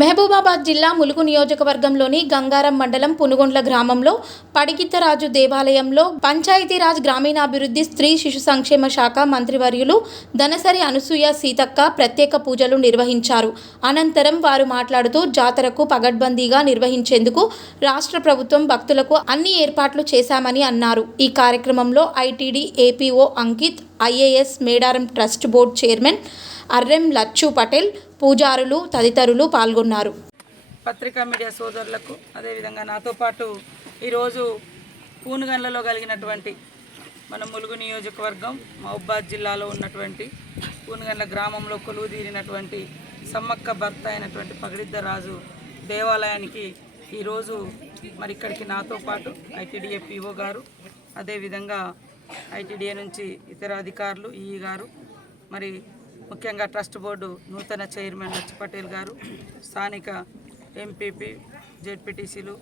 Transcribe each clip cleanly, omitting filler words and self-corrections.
మహబూబాబాద్ జిల్లా ములుగు నియోజకవర్గంలోని గంగారం మండలం పునుగొండ్ల గ్రామంలో పడిగిద్దరాజు దేవాలయంలో పంచాయతీరాజ్ గ్రామీణాభివృద్ధి స్త్రీ శిశు సంక్షేమ శాఖ మంత్రివర్యులు దనసరి అనసూయ సీతక్క ప్రత్యేక పూజలు నిర్వహించారు. అనంతరం వారు మాట్లాడుతూ జాతరకు పగడ్బందీగా నిర్వహించేందుకు రాష్ట్ర ప్రభుత్వం భక్తులకు అన్ని ఏర్పాట్లు చేశామని అన్నారు. ఈ కార్యక్రమంలో ITD APO Ankit, IAS Medaram trust board chairman Arrem Lachu Patel, పూజారులు తదితరులు పాల్గొన్నారు. పత్రికా మీడియా సోదరులకు అదేవిధంగా నాతో పాటు ఈరోజు పూనుగండ్లలో కలిగినటువంటి మన ములుగు నియోజకవర్గం మహబూబాబాద్ జిల్లాలో ఉన్నటువంటి పూనుగండ్ల గ్రామంలో కొలువుదీరినటువంటి సమ్మక్క భర్త అయినటువంటి పగిడిద్దరాజు దేవాలయానికి ఈరోజు మరి ఇక్కడికి నాతో పాటు ఐటీడీఏ పీఓ గారు, అదేవిధంగా ఐటీడీఏ నుంచి ఇతర అధికారులు, ఈఈ గారు, మరి ముఖ్యంగా ట్రస్ట్ బోర్డు నూతన చైర్మన్ లచ్చు పటేల్ గారు, స్థానిక ఎంపీపీ, జెడ్పీటీసీలు,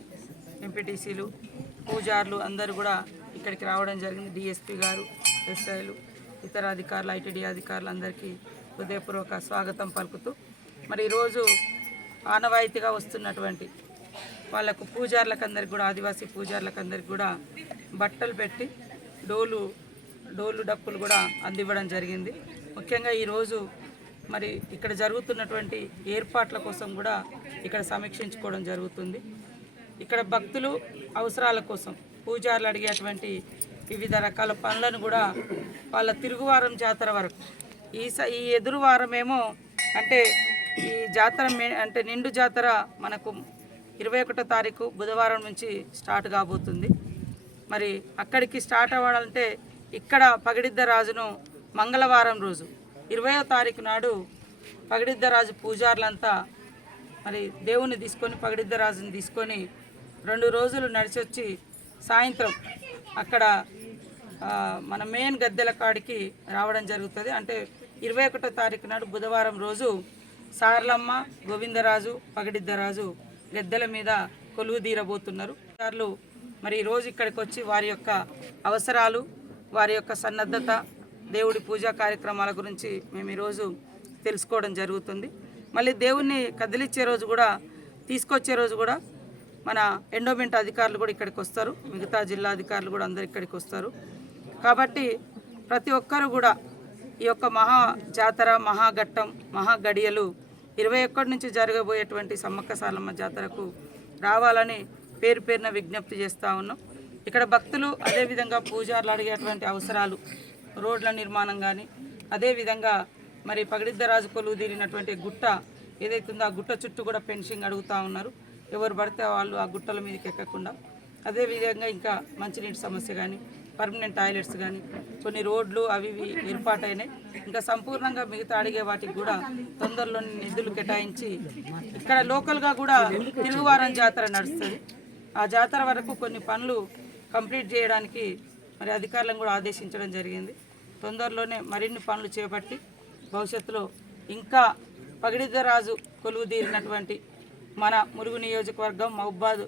ఎంపీటీసీలు, పూజారులు అందరూ కూడా ఇక్కడికి రావడం జరిగింది. డిఎస్పీ గారు, ఎస్ఐలు, ఇతర అధికారులు, ఐటీడీ అధికారులు అందరికీ హృదయపూర్వక స్వాగతం పలుకుతూ మరి ఈరోజు ఆనవాయితీగా వస్తున్నటువంటి వాళ్ళకు పూజారులకు అందరికి కూడా, ఆదివాసీ పూజారులకు అందరికి కూడా బట్టలు పెట్టి డోలు డప్పులు కూడా అందివ్వడం జరిగింది. ముఖ్యంగా ఈరోజు మరి ఇక్కడ జరుగుతున్నటువంటి ఏర్పాట్ల కోసం కూడా ఇక్కడ సమీక్షించుకోవడం జరుగుతుంది. ఇక్కడ భక్తులు అవసరాల కోసం పూజారులు అడిగేటువంటి వివిధ రకాల పనులను కూడా వాళ్ళ తిరుగువారం జాతర వరకు, ఈ ఎదురు వారమేమో అంటే ఈ జాతర అంటే నిండు జాతర మనకు 21వ తారీఖు బుధవారం నుంచి స్టార్ట్ కాబోతుంది. మరి అక్కడికి స్టార్ట్ అవ్వాలంటే ఇక్కడ పగిడిద్దరాజును మంగళవారం రోజు 20వ తారీఖు నాడు పగిడిద్దరాజు పూజారులంతా మరి దేవుని తీసుకొని పగిడిద్దరాజుని తీసుకొని 2 రోజులు నడిచొచ్చి సాయంత్రం అక్కడ మన మెయిన్ గద్దెల కాడికి రావడం జరుగుతుంది. అంటే 21వ తారీఖు నాడు బుధవారం రోజు సారలమ్మ, గోవిందరాజు, పగిడిద్దరాజు గద్దెల మీద కొలువు తీరబోతున్నారు. మరి ఈరోజు ఇక్కడికి వచ్చి వారి యొక్క అవసరాలు, వారి యొక్క సన్నద్ధత, దేవుడి పూజా కార్యక్రమాల గురించి మేము ఈరోజు తెలుసుకోవడం జరుగుతుంది. మళ్ళీ దేవుణ్ణి కదిలిచ్చే రోజు కూడా, తీసుకొచ్చే రోజు కూడా మన ఎండోమెంట్ అధికారులు కూడా ఇక్కడికి వస్తారు, మిగతా జిల్లా అధికారులు కూడా అందరు ఇక్కడికి వస్తారు. కాబట్టి ప్రతి ఒక్కరు కూడా ఈ యొక్క మహా జాతర, మహాఘట్టం, మహాగడియలు 21 నుంచి జరగబోయేటువంటి సమ్మక్క సారలమ్మ జాతరకు రావాలని పేరు పేరున విజ్ఞప్తి చేస్తూ ఉన్నాం. ఇక్కడ భక్తులు అదేవిధంగా పూజారులు అడిగేటువంటి అవసరాలు, రోడ్ల నిర్మాణం కానీ, అదేవిధంగా మరి పగిడిద్దరాజు కొలువు తీరినటువంటి గుట్ట ఏదైతుందో ఆ గుట్ట చుట్టూ కూడా ఫెన్సింగ్ అడుగుతూ ఉన్నారు. ఎవరు పడితే వాళ్ళు ఆ గుట్టల మీదకి ఎక్కకుండా, అదేవిధంగా ఇంకా మంచినీటి సమస్య కానీ, పర్మనెంట్ టాయిలెట్స్ కానీ, కొన్ని రోడ్లు అవి ఏర్పాటైనాయి. ఇంకా సంపూర్ణంగా మిగతా అడిగే వాటికి కూడా తొందరలోని నిధులు కేటాయించి ఇక్కడ లోకల్గా కూడా తిరుగువారం జాతర నడుస్తుంది. ఆ జాతర వరకు కొన్ని పనులు కంప్లీట్ చేయడానికి మరి అధికారులను కూడా ఆదేశించడం జరిగింది. తొందరలోనే మరిన్ని పనులు చేపట్టి భవిష్యత్తులో ఇంకా పగిడిద్దరాజు కొలువు తీరినటువంటి మన ములుగు నియోజకవర్గం మహబూబాబాద్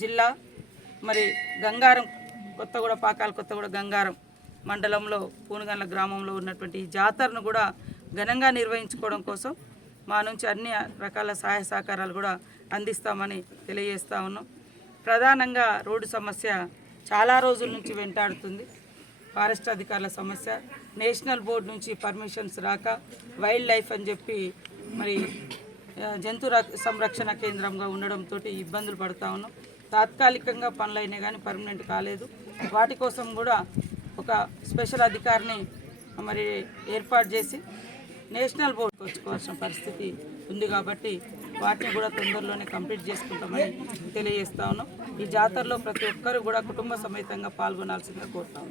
జిల్లా మరి గంగారం కొత్తగూడ గంగారం మండలంలో పూనుగండ్ల గ్రామంలో ఉన్నటువంటి ఈ జాతరను కూడా ఘనంగా నిర్వహించుకోవడం కోసం మా నుంచి అన్ని రకాల సహాయ సహకారాలు కూడా అందిస్తామని తెలియజేస్తూ ఉన్నాం. ప్రధానంగా రోడ్డు సమస్య చాలా రోజుల నుంచి వెంటాడుతుంది. ఫారెస్ట్ అధికారుల సమస్య, నేషనల్ బోర్డు నుంచి పర్మిషన్స్ రాక, వైల్డ్ లైఫ్ అని చెప్పి మరి జంతు సంరక్షణ కేంద్రంగా ఉండడంతో ఇబ్బందులు పడుతూ ఉన్నాం. తాత్కాలికంగా పనులు అయినా కానీ పర్మనెంట్ కాలేదు. వాటి కోసం కూడా ఒక స్పెషల్ అధికారిని మరి ఏర్పాటు చేసి నేషనల్ బోర్డుకు వచ్చుకోవాల్సిన పరిస్థితి ఉంది. కాబట్టి వాటిని కూడా తొందరలోనే కంప్లీట్ చేసుకుంటామని తెలియజేస్తా ఉన్నాం. ఈ జాతరలో ప్రతి ఒక్కరు కూడా కుటుంబ సమేతంగా పాల్గొనాల్సిందిగా కోరుతాం.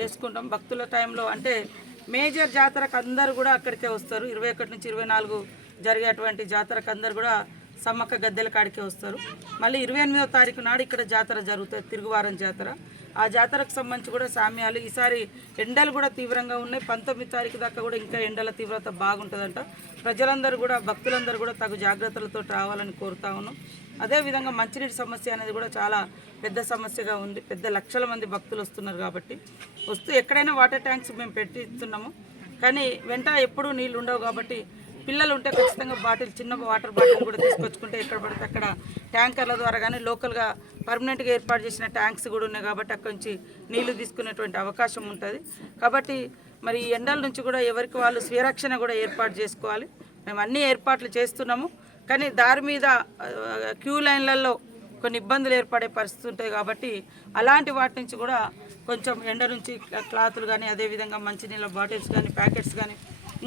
వేసుకుంటాం భక్తుల టైంలో, అంటే మేజర్ జాతరకు అందరూ కూడా అక్కడికే వస్తారు. 21 నుంచి 24 జరిగేటువంటి జాతరకు అందరు కూడా సమ్మక్క గద్దెల కాడికే వస్తారు. మళ్ళీ 28వ తారీఖు నాడు ఇక్కడ జాతర జరుగుతుంది, తిరుగువారం జాతర. ఆ జాతరకు సంబంధించి కూడా సామ్యాలు, ఈసారి ఎండలు కూడా తీవ్రంగా ఉన్నాయి. 19వ తారీఖు దాకా కూడా ఇంకా ఎండల తీవ్రత బాగుంటుందంట. ప్రజలందరూ కూడా, భక్తులందరూ కూడా తగు జాగ్రత్తలతో రావాలని కోరుతా ఉన్నాం. అదేవిధంగా మంచినీటి సమస్య అనేది కూడా చాలా పెద్ద సమస్యగా ఉంది. పెద్ద లక్షల మంది భక్తులు వస్తున్నారు కాబట్టి ఎక్కడైనా వాటర్ ట్యాంక్స్ మేము పెట్టిస్తున్నాము. కానీ వెంట ఎప్పుడూ నీళ్ళు ఉండవు కాబట్టి పిల్లలు ఉంటే ఖచ్చితంగా బాటిల్, చిన్న వాటర్ బాటిల్ కూడా తీసుకొచ్చుకుంటే ఎక్కడ పడితే అక్కడ ట్యాంకర్ల ద్వారా కానీ లోకల్గా పర్మనెంట్గా ఏర్పాటు చేసిన ట్యాంక్స్ కూడా ఉన్నాయి కాబట్టి అక్కడి నుంచి నీళ్లు తీసుకునేటువంటి అవకాశం ఉంటుంది. కాబట్టి మరి ఈ ఎండల నుంచి కూడా ఎవరికి వాళ్ళు స్వీరక్షణ కూడా ఏర్పాటు చేసుకోవాలి. మేము అన్ని ఏర్పాట్లు చేస్తున్నాము, కానీ దారి మీద క్యూ లైన్లలో కొన్ని ఇబ్బందులు ఏర్పడే పరిస్థితి ఉంటుంది కాబట్టి అలాంటి వాటి నుంచి కూడా కొంచెం ఎండ నుంచి క్లాతులు కానీ, అదేవిధంగా మంచినీళ్ళ బాటిల్స్ కానీ, ప్యాకెట్స్ కానీ,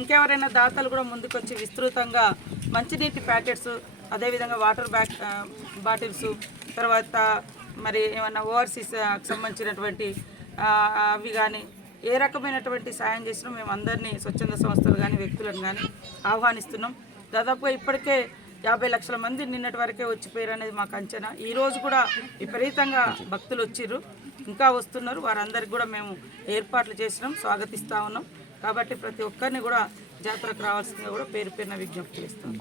ఇంకెవరైనా దాతలు కూడా ముందుకొచ్చి విస్తృతంగా మంచినీటి ప్యాకెట్స్, అదేవిధంగా వాటర్ బాటిల్స్, తర్వాత మరి ఏమన్నా ఓవర్సీస్ సంబంధించినటువంటి అవి కానీ ఏ రకమైనటువంటి సాయం చేసినా మేము అందరినీ స్వచ్ఛంద సంస్థలు కానీ వ్యక్తులను కానీ ఆహ్వానిస్తున్నాం. దాదాపుగా ఇప్పటికే 50 లక్షల మంది నిన్నటి వరకే వచ్చిపోయారు అనేది మాకు అంచనా. ఈరోజు కూడా విపరీతంగా భక్తులు వచ్చిర్రు, ఇంకా వస్తున్నారు. వారందరికీ కూడా మేము ఏర్పాట్లు చేసినాం, స్వాగతిస్తూ ఉన్నాం. కాబట్టి ప్రతి ఒక్కరిని కూడా జాతరకు రావాల్సిందిగా కూడా పేరు పేరున విజ్ఞప్తి చేస్తాం.